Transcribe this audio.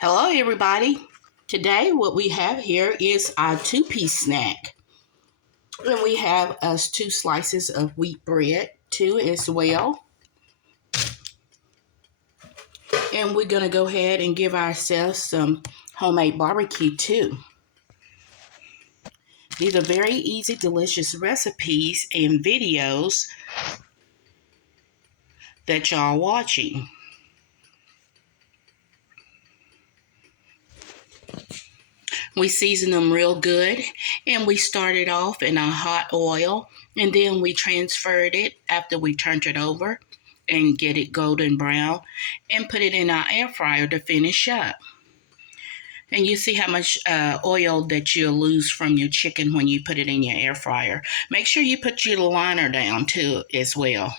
Hello everybody. Today what we have here is our two-piece snack. And we have us 2 slices of wheat bread, 2 as well. And we're going to go ahead and give ourselves some homemade barbecue too. These are very easy, delicious recipes and videos that y'all are watching. We season them real good, and we started off in a hot oil, and then we transferred it after we turned it over and get it golden brown and put it in our air fryer to finish up. And you see how much oil that you'll lose from your chicken when you put it in your air fryer. Make sure you put your liner down too as well.